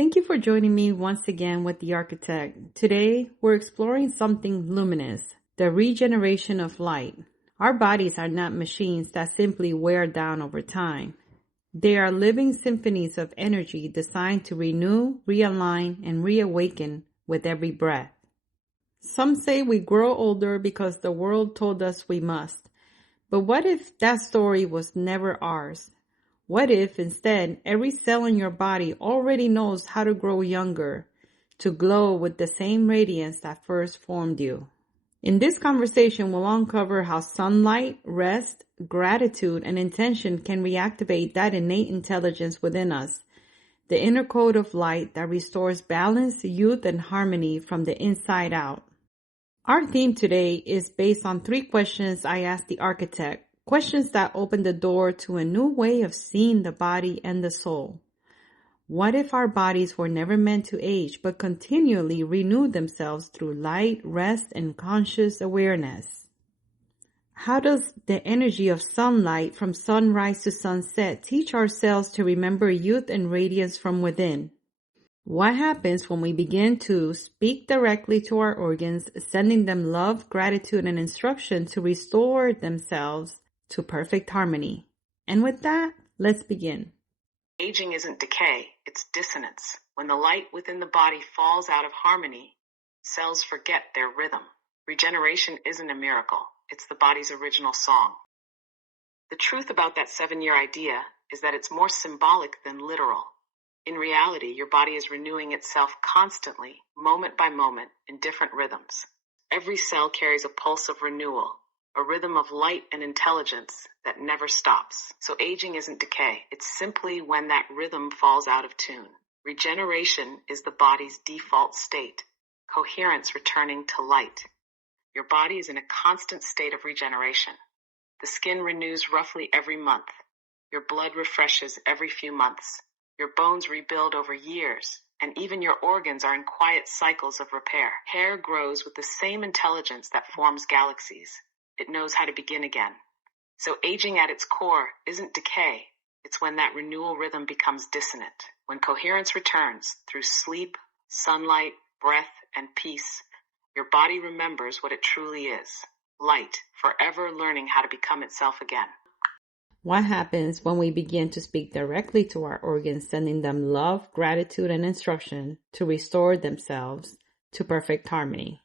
Thank you for joining me once again with The Architect. Today, we're exploring something luminous, the regeneration of light. Our bodies are not machines that simply wear down over time. They are living symphonies of energy designed to renew, realign, and reawaken with every breath. Some say we grow older because the world told us we must. But what if that story was never ours? What if instead every cell in your body already knows how to grow younger, to glow with the same radiance that first formed you? In this conversation, we'll uncover how sunlight, rest, gratitude, and intention can reactivate that innate intelligence within us, the inner code of light that restores balance, youth, and harmony from the inside out. Our theme today is based on 3 questions I asked the architect, questions that open the door to a new way of seeing the body and the soul. What if our bodies were never meant to age, but continually renew themselves through light, rest, and conscious awareness? How does the energy of sunlight from sunrise to sunset teach our cells to remember youth and radiance from within? What happens when we begin to speak directly to our organs, sending them love, gratitude, and instruction to restore themselves to perfect harmony? And with that, let's begin. Aging isn't decay, it's dissonance. When the light within the body falls out of harmony, cells forget their rhythm. Regeneration isn't a miracle, it's the body's original song. The truth about that 7-year idea is that it's more symbolic than literal. In reality, your body is renewing itself constantly, moment by moment, in different rhythms. Every cell carries a pulse of renewal, a rhythm of light and intelligence that never stops. So aging isn't decay. It's simply when that rhythm falls out of tune. Regeneration is the body's default state, coherence returning to light. Your body is in a constant state of regeneration. The skin renews roughly every month. Your blood refreshes every few months. Your bones rebuild over years, and even your organs are in quiet cycles of repair. Hair grows with the same intelligence that forms galaxies. It knows how to begin again. So aging at its core isn't decay. It's when that renewal rhythm becomes dissonant. When coherence returns through sleep, sunlight, breath, and peace, your body remembers what it truly is. Light, forever learning how to become itself again. What happens when we begin to speak directly to our organs, sending them love, gratitude, and instruction to restore themselves to perfect harmony?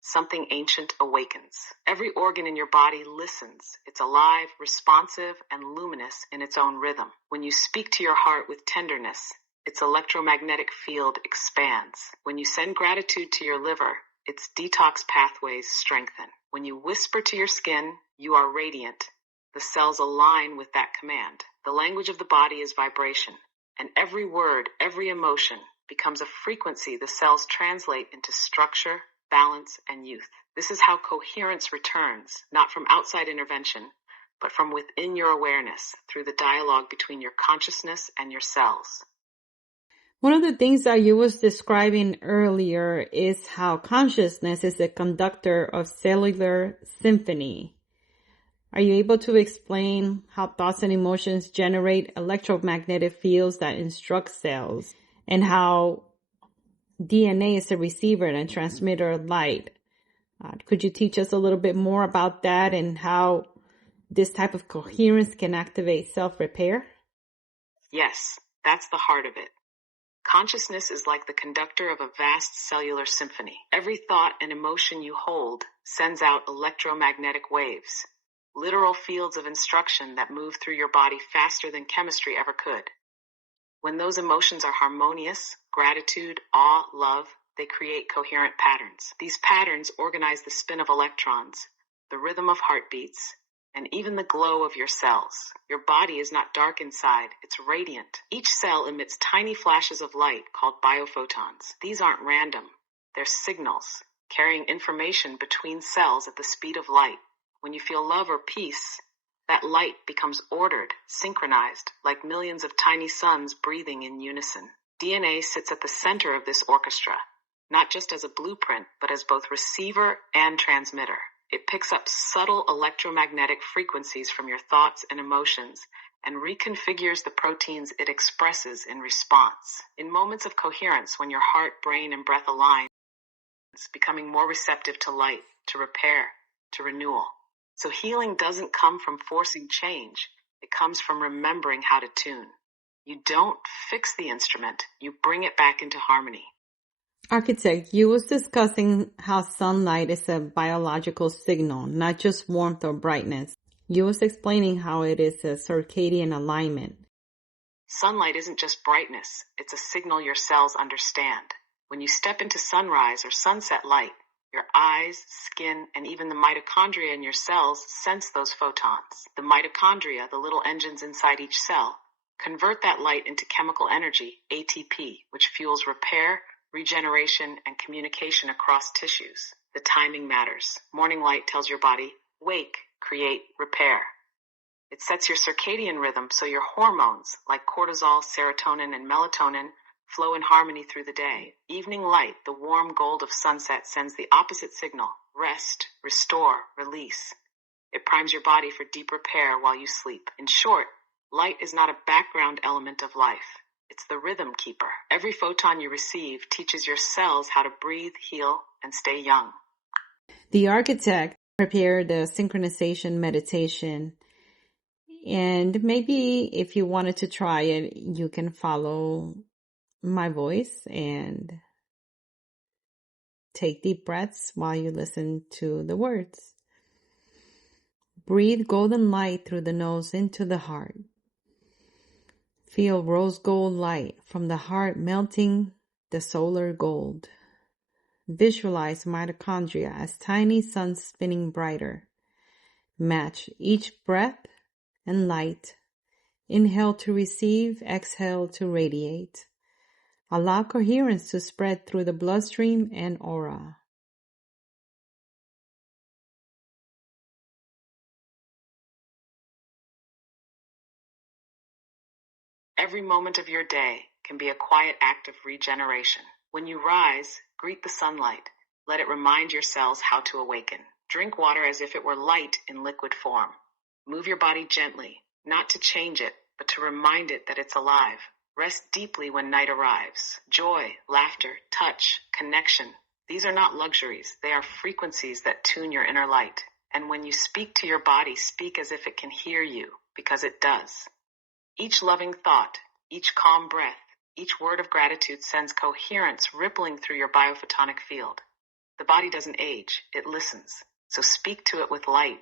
Something ancient awakens. Every organ in your body listens. It's alive, responsive, and luminous in its own rhythm. When you speak to your heart with tenderness, its electromagnetic field expands. When you send gratitude to your liver, its detox pathways strengthen. When you whisper to your skin, you are radiant. The cells align with that command. The language of the body is vibration, and every word, every emotion becomes a frequency the cells translate into structure, balance, and youth. This is how coherence returns, not from outside intervention, but from within your awareness, through the dialogue between your consciousness and your cells. One of the things that you was describing earlier is how consciousness is a conductor of cellular symphony. Are you able to explain how thoughts and emotions generate electromagnetic fields that instruct cells, and how DNA is a receiver and a transmitter of light? Could you teach us a little bit more about that and how this type of coherence can activate self-repair? Yes, that's the heart of it. Consciousness is like the conductor of a vast cellular symphony. Every thought and emotion you hold sends out electromagnetic waves, literal fields of instruction that move through your body faster than chemistry ever could. When those emotions are harmonious, gratitude, awe, love, they create coherent patterns. These patterns organize the spin of electrons, the rhythm of heartbeats, and even the glow of your cells. Your body is not dark inside, it's radiant. Each cell emits tiny flashes of light called biophotons. These aren't random, they're signals, carrying information between cells at the speed of light. When you feel love or peace, that light becomes ordered, synchronized, like millions of tiny suns breathing in unison. DNA sits at the center of this orchestra, not just as a blueprint, but as both receiver and transmitter. It picks up subtle electromagnetic frequencies from your thoughts and emotions and reconfigures the proteins it expresses in response. In moments of coherence, when your heart, brain, and breath align, it's becoming more receptive to light, to repair, to renewal. So healing doesn't come from forcing change. It comes from remembering how to tune. You don't fix the instrument, you bring it back into harmony. Architect, you was discussing how sunlight is a biological signal, not just warmth or brightness. You was explaining how it is a circadian alignment. Sunlight isn't just brightness, it's a signal your cells understand. When you step into sunrise or sunset light, your eyes, skin, and even the mitochondria in your cells sense those photons. The mitochondria, the little engines inside each cell, convert that light into chemical energy, ATP, which fuels repair, regeneration, and communication across tissues. The timing matters. Morning light tells your body, wake, create, repair. It sets your circadian rhythm so your hormones, like cortisol, serotonin, and melatonin, flow in harmony through the day. Evening light, the warm gold of sunset, sends the opposite signal: rest, restore, release. It primes your body for deep repair while you sleep. In short, light is not a background element of life. It's the rhythm keeper. Every photon you receive teaches your cells how to breathe, heal, and stay young. The architect prepared the synchronization meditation, and maybe if you wanted to try it, you can follow my voice and take deep breaths while you listen to the words. Breathe golden light through the nose into the heart. Feel rose gold light from the heart melting the solar gold. Visualize mitochondria as tiny suns spinning brighter. Match each breath and light. Inhale to receive, exhale to radiate. Allow coherence to spread through the bloodstream and aura. Every moment of your day can be a quiet act of regeneration. When you rise, greet the sunlight. Let it remind your cells how to awaken. Drink water as if it were light in liquid form. Move your body gently, not to change it, but to remind it that it's alive. Rest deeply when night arrives. Joy, laughter, touch, connection. These are not luxuries. They are frequencies that tune your inner light. And when you speak to your body, speak as if it can hear you, because it does. Each loving thought, each calm breath, each word of gratitude sends coherence rippling through your biophotonic field. The body doesn't age, it listens. So speak to it with light,